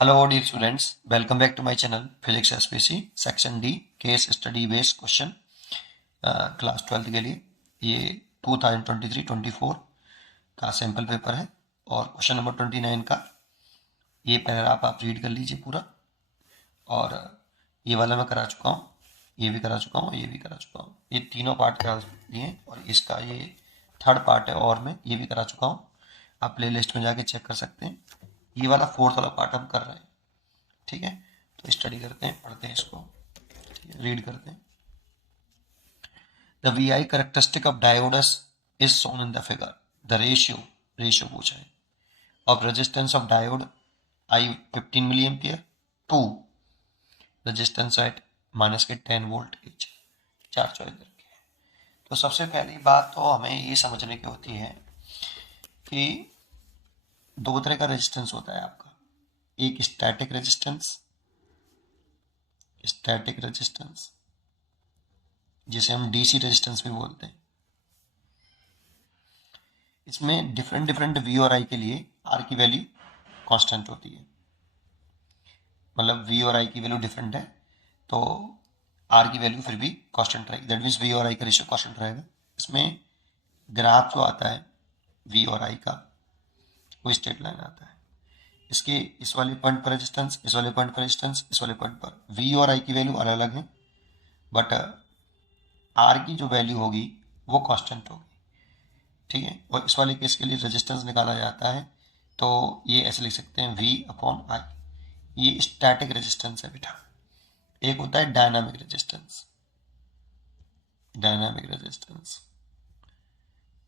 Hello dear students, welcome back to my channel Physics SPC section D case study based question class 12 के लिए। ये 2023-24 का sample paper है और question number 29 का ये पैराग्राफ आप रीड कर लीजिए पूरा। और ये वाला मैं करा चुका हूँ, ये भी करा चुका हूँ, ये भी करा चुका हूँ। ये तीनों पार्ट करा दिए और इसका ये थर्ड पार्ट है और मैं ये भी करा चुका हूँ। आप प्ले लिस्ट में जाके चेक कर सकते हैं। ये वाला फोर्थ वाला पार्ट हम कर रहे हैं, ठीक है। तो स्टडी करते हैं, पढ़ते हैं इसको, रीड करते हैं। The V I characteristic of diodes is shown in the figure. The ratio पूछा है of resistance of diode I 15 milli ampere to resistance at minus के 10 वोल्ट एच। चार चॉइस रखी है। तो सबसे पहली बात तो हमें ये समझने की होती है कि दो तरह का रेजिस्टेंस होता है आपका। एक स्टैटिक रेजिस्टेंस जिसे हम डीसी रेजिस्टेंस भी बोलते हैं। इसमें डिफरेंट वी और आई के लिए आर की वैल्यू कांस्टेंट होती है। मतलब वी और आई की वैल्यू डिफरेंट है तो आर की वैल्यू फिर भी कांस्टेंट रहेगी। दैट मीन्स वी और आई का रेशियो कांस्टेंट रहेगा। इसमें ग्राफ जो आता है वी और आई का वो स्ट्रेट लाइन आता है। इसके इस वाले पॉइंट पर रेजिस्टेंस, इस वाले पॉइंट पर रेजिस्टेंस, इस वाले पॉइंट पर वी और आई की वैल्यू अलग अलग है, बट आर की जो वैल्यू होगी वो कांस्टेंट होगी, ठीक है। और इस वाले केस के लिए रेजिस्टेंस निकाला जाता है तो ये ऐसे लिख सकते हैं V अपॉन आई। ये स्टैटिक रेजिस्टेंस है बेटा। एक होता है डायनामिक रेजिस्टेंस,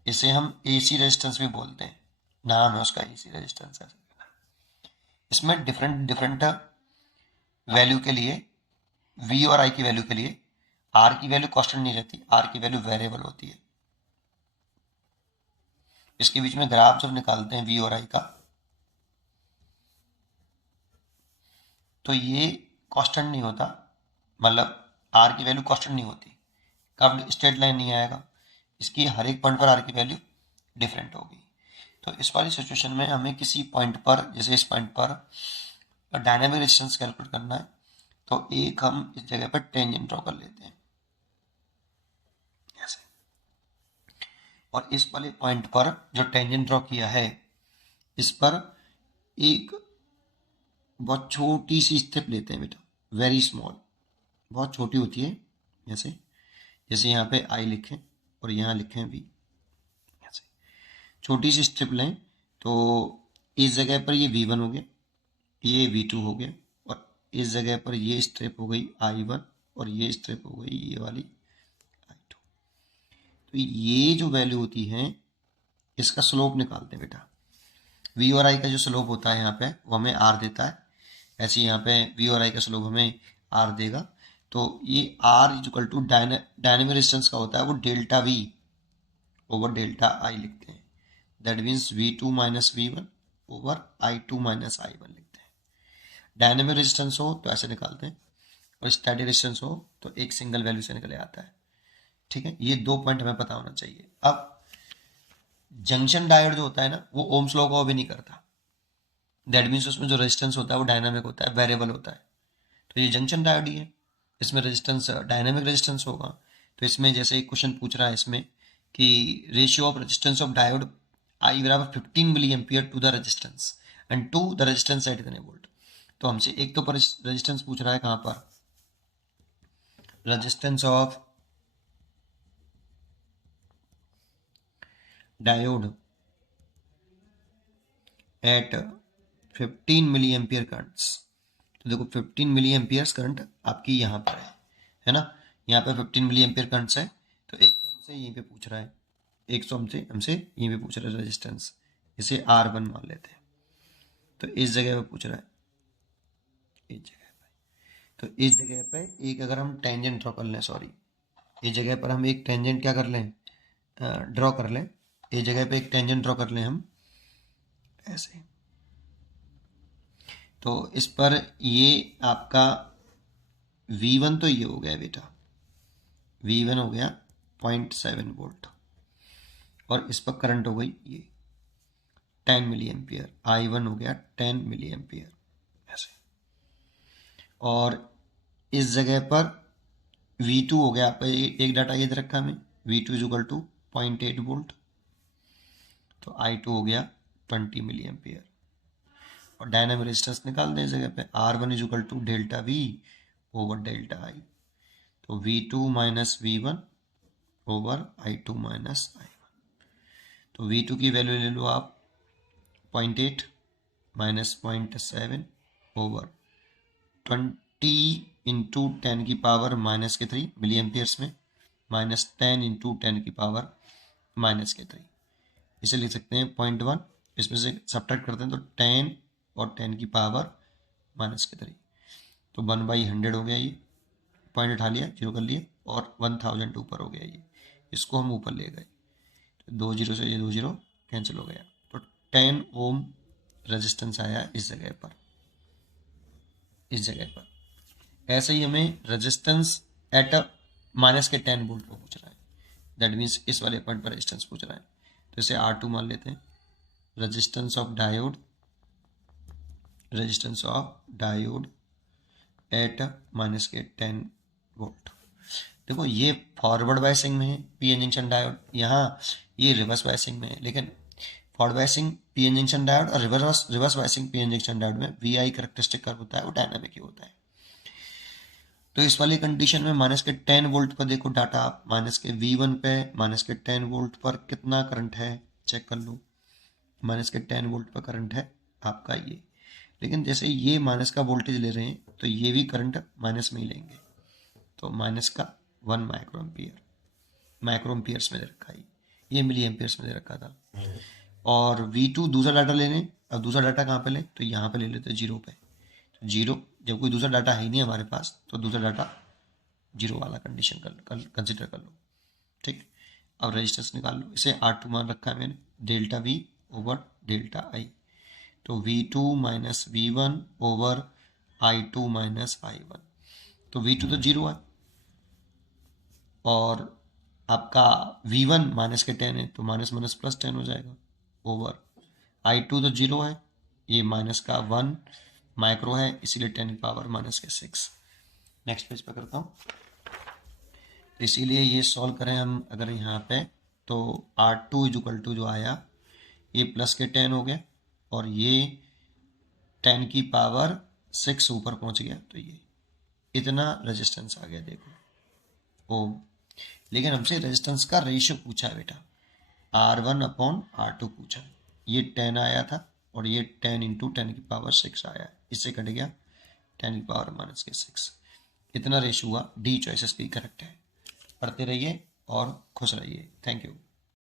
इसे हम AC रेजिस्टेंस भी बोलते हैं, नाम है उसका AC रेजिस्टेंस है। इसमें डिफरेंट वैल्यू के लिए V और I की वैल्यू के लिए R की वैल्यू कांस्टेंट नहीं रहती, R की वैल्यू वेरिएबल होती है। इसके बीच में ग्राफ जब निकालते हैं V और I का तो ये कांस्टेंट नहीं होता, मतलब R की वैल्यू कांस्टेंट नहीं होती, कब स्ट्रेट लाइन नहीं आएगा। इसकी हर एक पॉइंट पर R की वैल्यू डिफरेंट होगी। तो इस वाली सिचुएशन में हमें किसी पॉइंट पर, जैसे इस पॉइंट पर डायनामिक रेजिस्टेंस कैलकुलेट करना है तो एक हम इस जगह पर टेंजेंट ड्रॉ कर लेते हैं ऐसे। और इस वाले पॉइंट पर जो टेंजेंट ड्रॉ किया है इस पर एक बहुत छोटी सी स्टेप लेते हैं बेटा, वेरी स्मॉल, बहुत छोटी होती है। जैसे यहाँ पे आई लिखें और यहाँ लिखें वी, ऐसे छोटी सी स्टेप लें तो इस जगह पर ये V1 हो गया, ये V2 हो गया, और इस जगह पर ये स्टेप हो गई I1 और ये स्टेप हो गई ये वाली I2। तो ये जो वैल्यू होती है इसका स्लोप निकालते हैं बेटा। V और I का जो स्लोप होता है यहाँ पे वो हमें R देता है, ऐसे यहाँ पे V और I का स्लोप हमें R देगा। तो ये R equal to dynamic resistance का होता है वो delta V over delta I लिखते हैं। That means V2 minus V1 over I2 minus I1 लिखते हैं। डायनेमिक रेजिस्टेंस हो तो ऐसे निकालते हैं और स्टैटिक रेजिस्टेंस हो तो एक सिंगल वैल्यू से निकले आता है, ठीक है। ये दो पॉइंट हमें पता होना चाहिए। अब जंक्शन डायोड जो होता है ना वो ओम्स लॉ को भी नहीं करता। दैट मीन्स उसमें जो रेजिस्टेंस होता है वो डायनामिक होता है, वेरिएबल होता है। तो ये जंक्शन डायोड ही है, इसमें रेजिस्टेंस डायनामिक रेजिस्टेंस होगा। तो इसमें जैसे एक क्वेश्चन पूछ रहा है इसमें कि ratio of resistance of diode I बराबर 15 milli ampere to the resistance and to the resistance at इतने वोल्ट। तो हमसे एक तो रेजिस्टेंस पूछ रहा है कहाँ पर, resistance of diode at 15 milli ampere currents. तो देखो 15 मिली एम्पियर्स करंट आपकी यहाँ पर है ना, यहाँ पे 15 मिली एम्पियर करंट्स है। तो एक तो हमसे यहीं पे पूछ रहा है, एक तो हमसे यहीं पे पूछ रहा है रेजिस्टेंस, इसे R1 मान लेते हैं। तो इस जगह पे पूछ रहा है, इस जगह पे, तो इस जगह पे एक अगर हम टेंजेंट ड्रॉ कर लें, सॉरी इस जगह पर हम एक टेंजेंट क्या कर लें, ड्रॉ कर लें। इस जगह पे एक टेंजेंट ड्रॉ कर लें हम ऐसे। तो इस पर ये आपका V1 तो ये हो गया बेटा, V1 हो गया 0.7 वोल्ट और इस पर करंट हो गई ये 10 मिली एम्पियर, I1 हो गया 10 मिली एम्पियर ऐसे। और इस जगह पर V2 हो गया आपका, एक डाटा ये दे रखा हमें, V2 is equal to 0.8 volt, तो I2 हो गया 20 मिली एम्पियर। और डायनामिक रेजिस्टेंस निकाल दें इस जगह पे, R1 is equal to delta V over delta I, तो V2 minus V1 over I2 minus I1। तो V2 की वैल्यू ले लो आप 0.8 माइनस 0.7 ओवर 20 इंटू 10 की पावर माइनस के 3 मिली एम्पियर्स में, माइनस 10 इंटू 10 की पावर माइनस के 3, इसे लिख सकते हैं 0.1, इसमें से सब्ट्रैक्ट करते हैं तो 10 और 10 की पावर माइनस के 3, तो 1/100 हो गया, ये पॉइंट उठा लिया, जीरो कर लिए, और 1000 ऊपर हो गया, ये इसको हम ऊपर ले गए, तो 2 जीरो से ये 2 जीरो कैंसिल हो गया, तो 10 ओम रेजिस्टेंस आया इस जगह पर, इस जगह पर। ऐसे ही हमें रेजिस्टेंस एट माइनस के 10 वोल्ट को पूछ रहा है, दैट मीन्स इस वाले पॉइंट पर रेजिस्टेंस पूछ रहा है, तो इसे R2 मान लेते हैं। Resistance of diode, resistance of diode at minus के 10 वोल्ट। देखो ये फॉरवर्ड बायसिंग में है पी एन जंक्शन डायोड, यहाँ ये रिवर्स बायसिंग में है, लेकिन forward biasing P N junction diode और reverse biasing P N junction diode में वी आई करेक्टरिस्टिक कर्व होता है, वो डायनामिक ही होता है। तो इस वाली कंडीशन में माइनस के 10 वोल्ट पर देखो डाटा, आप माइनस के V1 पे माइनस के 10 वोल्ट पर कितना करंट है चेक कर लो, माइनस के 10 वोल्ट पर करंट है आपका ये, लेकिन जैसे ये माइनस का वोल्टेज ले रहे हैं तो ये भी करंट माइनस में ही लेंगे, तो माइनस का 1 माइक्रो एम्पियर, माइक्रो एम्पियर्स में दे रखा है, ये मिली एम्पियर्स में दे रखा था। और V2 दूसरा डाटा ले लें, अब दूसरा डाटा कहाँ पे लें, तो यहाँ पे ले लेते हैं जीरो पे, तो जीरो, जब कोई दूसरा डाटा है ही नहीं हमारे पास तो दूसरा डाटा जीरो वाला कंडीशन कंसिडर कर लो, ठीक। अब रेजिस्टेंस निकाल लो, इसे R2 मान रखा है मैंने, delta V over delta I, तो V2 minus V1 over I2 minus I1, तो V2 तो जीरो है और आपका V1 माइनस के 10 है, तो माइनस माइनस प्लस 10 हो जाएगा, ओवर I2 तो जीरो है, ये माइनस का 1 माइक्रो है, इसीलिए 10 की पावर माइनस के 6। नेक्स्ट पेज पे करता हूँ, तो इसीलिए ये सॉल्व करें हम अगर यहाँ पे, तो R2 इज इक्वल टू जो आया ये प्लस के 10 हो गया, और ये 10 की पावर 6 ऊपर पहुँच गया, तो ये इतना रेजिस्टेंस आ गया देखो ओम। लेकिन हमसे रेजिस्टेंस का रेशियो पूछा है बेटा, R1 अपॉन R2 पूछा है, ये 10 आया था और ये 10 इंटू 10 की पावर 6 आया, इससे कट गया 10 की पावर माइनस के 6, इतना रेशियो हुआ। डी चॉइसेस भी करेक्ट है। पढ़ते रहिए और खुश रहिए। Thank you.